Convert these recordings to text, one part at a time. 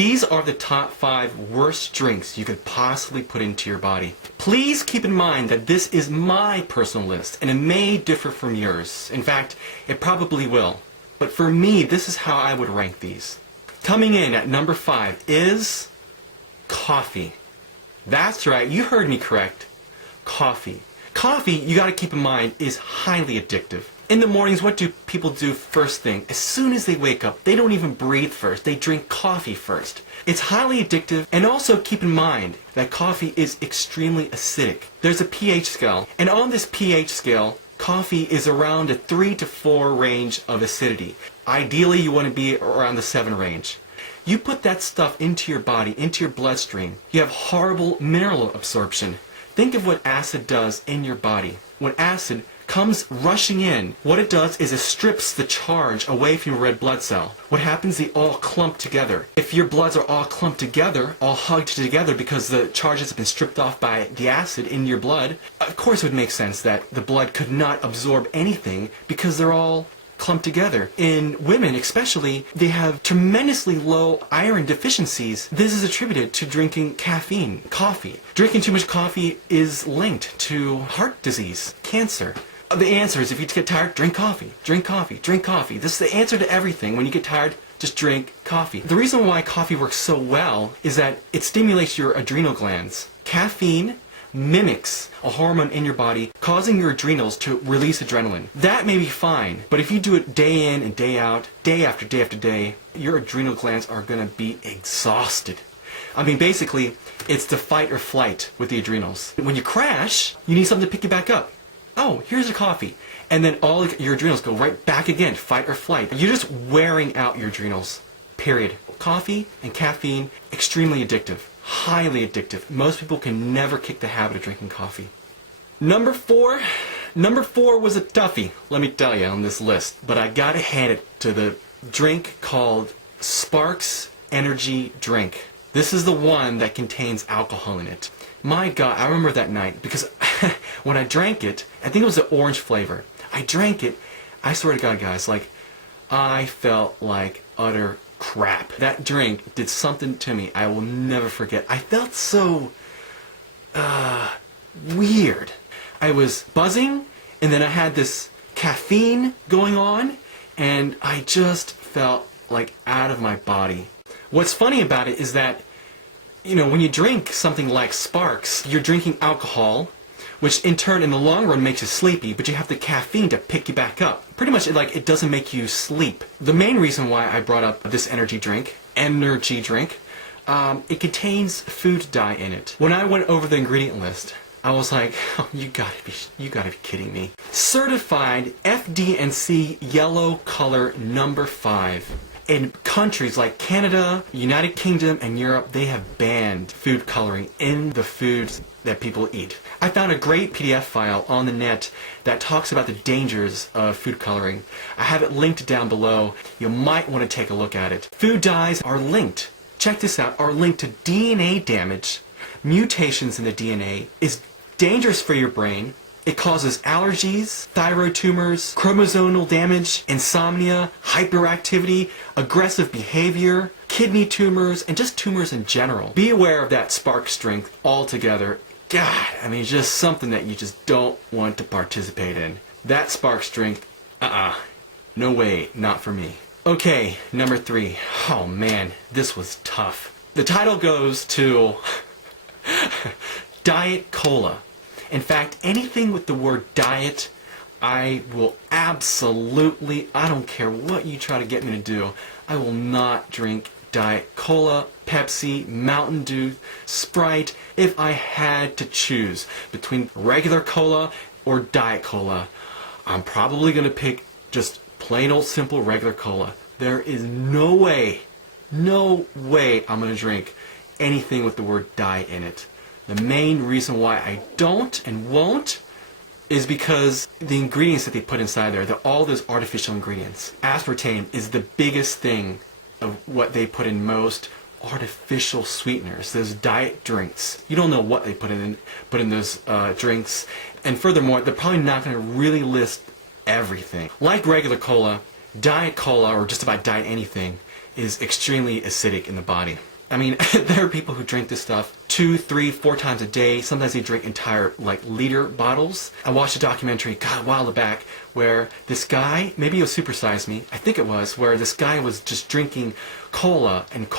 These are the top 5 worst drinks you could possibly put into your body. Please keep in mind that this is my personal list, and it may differ from yours. In fact, it probably will. But for me, this is how I would rank these. Coming in at number 5 is coffee. That's right, you heard me correct. Coffee. Coffee, you gotta keep in mind, is highly addictive. In the mornings, what do people do first thing? As soon as they wake up, they don't even breathe first. They drink coffee first. It's highly addictive, and also keep in mind that coffee is extremely acidic. There's a pH scale, and on this pH scale, coffee is around a 3 to 4 range of acidity. Ideally, you want to be around the 7 range. You put that stuff into your body, into your bloodstream, you have horrible mineral absorption. Think of what acid does in your body. When acid comes rushing in, what it does is it strips the charge away from your red blood cell. What happens? They all clump together. If your bloods are all clumped together, all hugged together because the charges have been stripped off by the acid in your blood, of course it would make sense that the blood could not absorb anything because they're all clumped together. In women especially, they have tremendously low iron deficiencies. This is attributed to drinking caffeine, coffee. Drinking too much coffee is linked to heart disease, cancer. The answer is, if you get tired, drink coffee. Drink coffee. Drink coffee. This is the answer to everything. When you get tired, just drink coffee. The reason why coffee works so well is that it stimulates your adrenal glands. Caffeine mimics a hormone in your body, causing your adrenals to release adrenaline. That may be fine, but if you do it day in and day out, day after day after day, your adrenal glands are going to be exhausted. I mean, basically, it's the fight or flight with the adrenals. When you crash, you need something to pick you back up. Oh, here's a coffee. And then all your adrenals go right back again, fight or flight. You're just wearing out your adrenals, period. Coffee and caffeine, extremely addictive, highly addictive. Most people can never kick the habit of drinking coffee. Number 4 was a toughie, let me tell you, on this list. But I gotta hand it to the drink called Sparks Energy Drink. This is the one that contains alcohol in it. My God, I remember that night because when I drank it, I think it was the orange flavor. I drank it, I swear to God, guys, like, I felt like utter crap. That drink did something to me I will never forget. I felt so weird. I was buzzing, and then I had this caffeine going on, and I just felt like out of my body. What's funny about it is that, you know, when you drink something like Sparks, you're drinking alcohol, which in turn in the long run makes you sleepy, but you have the caffeine to pick you back up. Pretty much it doesn't make you sleep. The main reason why I brought up this energy drink, it contains food dye in it. When I went over the ingredient list, I was like, oh, you gotta be kidding me. Certified FD&C yellow color number 5. In countries like Canada, United Kingdom, and Europe, they have banned food coloring in the foods that people eat. I found a great PDF file on the net that talks about the dangers of food coloring. I have it linked down below. You might want to take a look at it. Food dyes are linked, check this out, are linked to DNA damage. Mutations in the DNA is dangerous for your brain. It causes allergies, thyroid tumors, chromosomal damage, insomnia, hyperactivity, aggressive behavior, kidney tumors, and just tumors in general. Be aware of that Sparks drink altogether. God, I mean, it's just something that you just don't want to participate in. That Sparks drink, no way, not for me. Okay, number 3. Oh man, this was tough. The title goes to Diet Cola. In fact, anything with the word diet, I will absolutely, I don't care what you try to get me to do, I will not drink Diet Cola, Pepsi, Mountain Dew, Sprite. If I had to choose between regular cola or Diet Cola, I'm probably going to pick just plain old simple regular cola. There is no way I'm going to drink anything with the word diet in it. The main reason why I don't and won't is because the ingredients that they put inside there, they're all those artificial ingredients. Aspartame is the biggest thing of what they put in most artificial sweeteners, those diet drinks. You don't know what they put in those drinks. And furthermore, they're probably not going to really list everything. Like regular cola, Diet Cola, or just about diet anything, is extremely acidic in the body. I mean, there are people who drink this stuff 2, 3, 4 times a day. Sometimes they drink entire, like, liter bottles. I watched a documentary, God, a while back, where this guy, maybe it was Super Size Me, I think it was, where this guy was just drinking cola and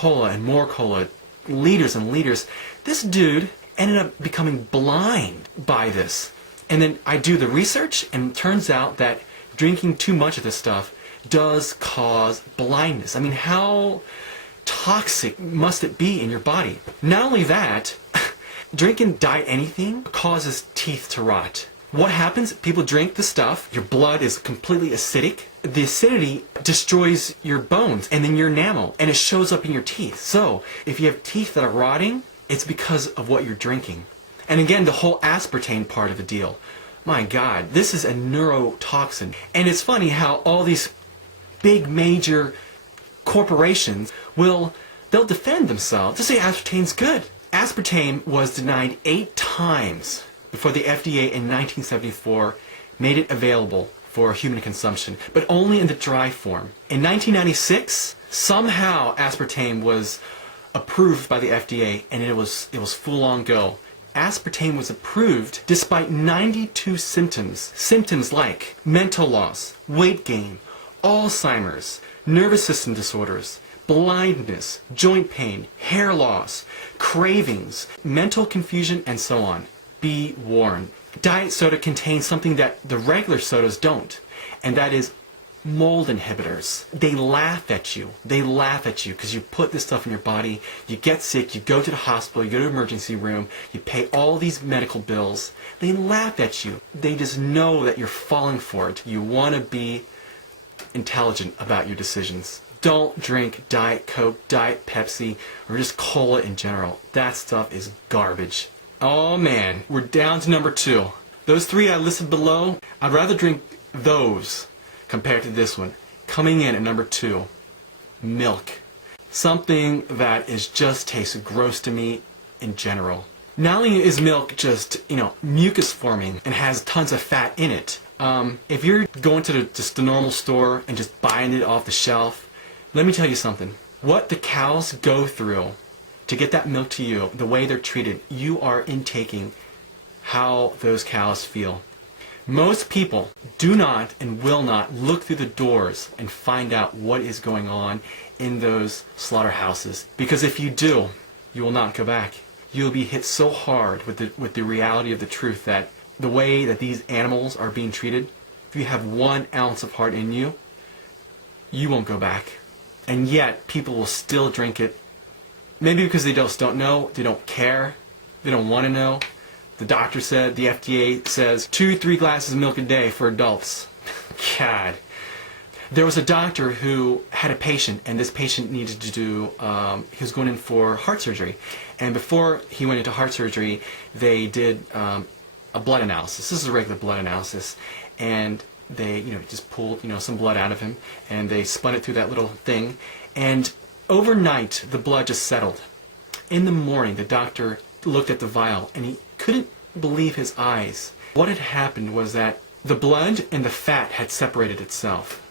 more cola, liters and liters. This dude ended up becoming blind by this. And then I do the research, and it turns out that drinking too much of this stuff does cause blindness. I mean, how toxic must it be in your body? Not only that, drinking Diet anything causes teeth to rot. What happens? People drink the stuff, your blood is completely acidic. The acidity destroys your bones and then your enamel, and it shows up in your teeth. So, if you have teeth that are rotting, it's because of what you're drinking. And again, the whole aspartame part of the deal. My God, this is a neurotoxin. And it's funny how all these big major corporations they'll defend themselves. They'll say aspartame's good. Aspartame was denied 8 times before the FDA in 1974 made it available for human consumption, but only in the dry form. In 1996, somehow aspartame was approved by the FDA, and it was full on go. Aspartame was approved despite 92 symptoms like mental loss, weight gain, Alzheimer's, nervous system disorders, blindness, joint pain, hair loss, cravings, mental confusion, and so on. Be warned. Diet soda contains something that the regular sodas don't, and that is mold inhibitors. They laugh at you. They laugh at you because you put this stuff in your body, you get sick, you go to the hospital, you go to the emergency room, you pay all these medical bills. They laugh at you. They just know that you're falling for it. You want to be intelligent about your decisions. Don't drink Diet Coke, Diet Pepsi, or just cola in general. That stuff is garbage. Oh man, we're down to number 2. Those 3 I listed below, I'd rather drink those compared to this one. Coming in at number 2, milk. Something that just tastes gross to me in general. Not only is milk just, mucus forming and has tons of fat in it, if you're going to just the normal store and just buying it off the shelf, let me tell you something. What the cows go through to get that milk to you, the way they're treated, you are intaking how those cows feel. Most people do not and will not look through the doors and find out what is going on in those slaughterhouses. Because if you do, you will not go back. You'll be hit so hard with the reality of the truth that the way that these animals are being treated, if you have 1 ounce of heart in you, you won't go back. And yet, people will still drink it. Maybe because they just don't know, they don't care, they don't want to know. The doctor said, the FDA says, 2-3 glasses of milk a day for adults. God. There was a doctor who had a patient, and this patient needed to do, he was going in for heart surgery. And before he went into heart surgery, they did a blood analysis. This is a regular blood analysis. And they, just pulled, some blood out of him, and they spun it through that little thing. And overnight, the blood just settled. In the morning, the doctor looked at the vial, and he couldn't believe his eyes. What had happened was that the blood and the fat had separated itself.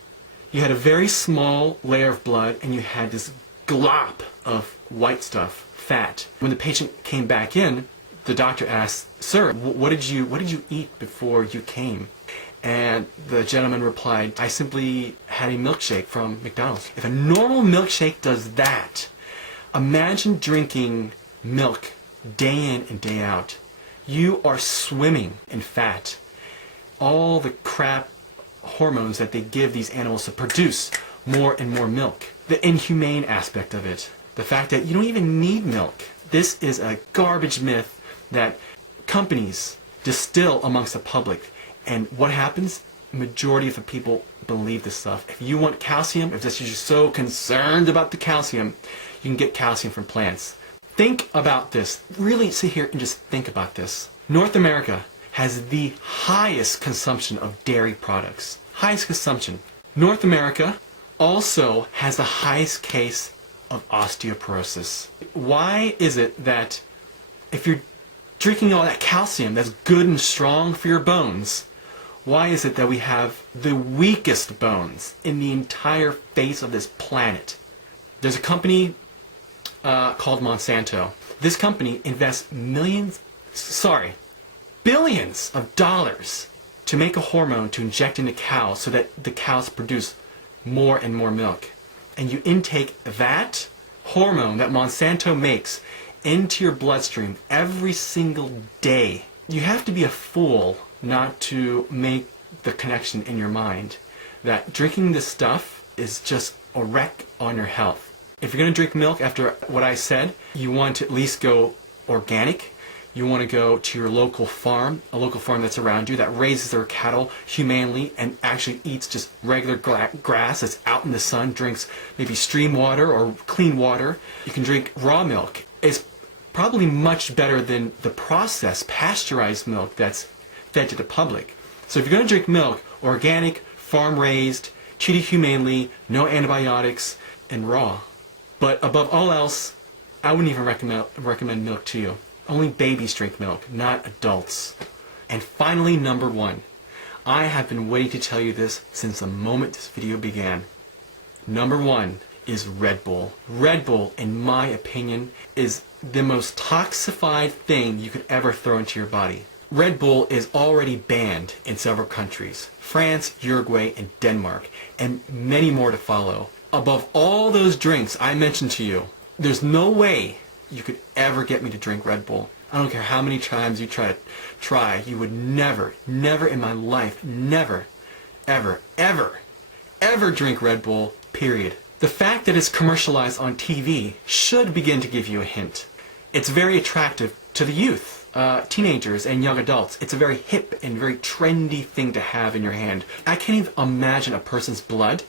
You had a very small layer of blood, and you had this glop of white stuff, fat. When the patient came back in, the doctor asked, "Sir, what did you eat before you came?" And the gentleman replied, "I simply had a milkshake from McDonald's." If a normal milkshake does that, imagine drinking milk day in and day out. You are swimming in fat. All the crap hormones that they give these animals to produce more and more milk. The inhumane aspect of it. The fact that you don't even need milk. This is a garbage myth that companies distill amongst the public. And what happens? Majority of the people believe this stuff. If you want calcium, if you're so concerned about the calcium, you can get calcium from plants. Think about this. Really sit here and just think about this. North America has the highest consumption of dairy products. Highest consumption. North America also has the highest case of osteoporosis. Why is it that if you're drinking all that calcium that's good and strong for your bones, why is it that we have the weakest bones in the entire face of this planet? There's a company called Monsanto. This company invests billions of dollars to make a hormone to inject into cows so that the cows produce more and more milk. And you intake that hormone that Monsanto makes into your bloodstream every single day. You have to be a fool not to make the connection in your mind that drinking this stuff is just a wreck on your health. If you're going to drink milk after what I said, you want to at least go organic. You want to go to your local farm, a local farm that's around you that raises their cattle humanely and actually eats just regular grass that's out in the sun, drinks maybe stream water or clean water. You can drink raw milk. It's probably much better than the processed, pasteurized milk that's fed to the public. So if you're going to drink milk, organic, farm-raised, treated humanely, no antibiotics, and raw. But above all else, I wouldn't even recommend milk to you. Only babies drink milk, not adults. And finally, number one. I have been waiting to tell you this since the moment this video began. Number one is Red Bull. Red Bull, in my opinion, is the most toxified thing you could ever throw into your body. Red Bull is already banned in several countries. France, Uruguay, and Denmark, and many more to follow. Above all those drinks I mentioned to you, there's no way you could ever get me to drink Red Bull. I don't care how many times you try, you would never in my life, never, ever drink Red Bull, period. The fact that it's commercialized on TV should begin to give you a hint. It's very attractive to the youth, teenagers and young adults. It's a very hip and very trendy thing to have in your hand. I can't even imagine a person's blood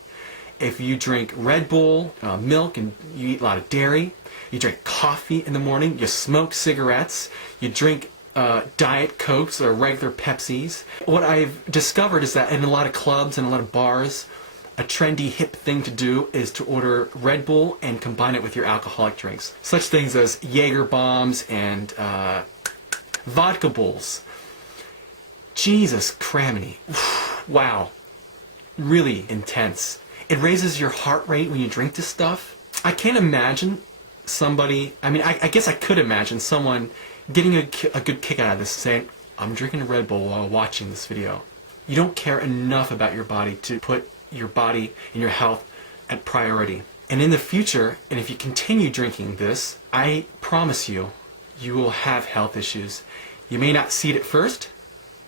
if you drink Red Bull, milk, and you eat a lot of dairy. You drink coffee in the morning, you smoke cigarettes, you drink Diet Cokes or regular Pepsis. What I've discovered is that in a lot of clubs and a lot of bars, a trendy hip thing to do is to order Red Bull and combine it with your alcoholic drinks. Such things as Jaeger bombs and vodka bowls. Jesus craminy. Wow. Really intense. It raises your heart rate when you drink this stuff. I can't imagine somebody, I guess I could imagine someone getting a good kick out of this, saying, I'm drinking a Red Bull while watching this video. You don't care enough about your body to put your body and your health at priority. And in the future, and if you continue drinking this, I promise you, you will have health issues. You may not see it at first,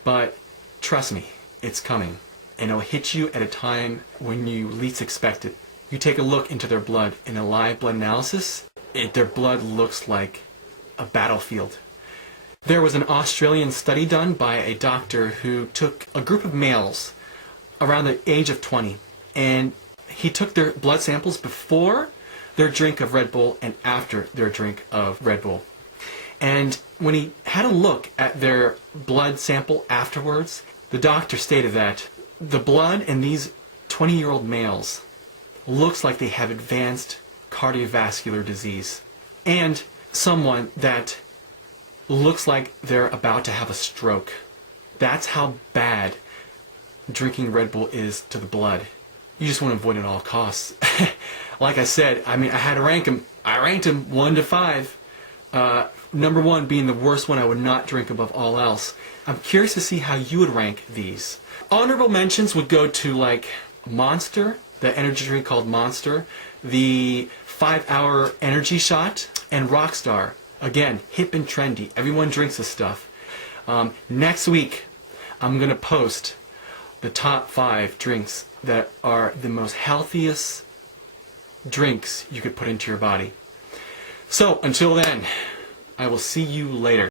but trust me, it's coming. And it'll hit you at a time when you least expect it. You take a look into their blood in a live blood analysis, their blood looks like a battlefield. There was an Australian study done by a doctor who took a group of males around the age of 20, and he took their blood samples before their drink of Red Bull and after their drink of Red Bull. And when he had a look at their blood sample afterwards, the doctor stated that the blood in these 20-year-old males looks like they have advanced cardiovascular disease, and someone that looks like they're about to have a stroke. That's how bad drinking Red Bull is to the blood. You just want to avoid it at all costs. Like I said, I had to rank them. I ranked them 1 to 5. Number 1 being the worst one I would not drink above all else. I'm curious to see how you would rank these. Honorable mentions would go to like Monster, the energy drink called Monster, the 5-hour energy shot, and Rockstar. Again, hip and trendy. Everyone drinks this stuff. Next week, I'm going to post the top 5 drinks that are the most healthiest drinks you could put into your body. So, until then, I will see you later.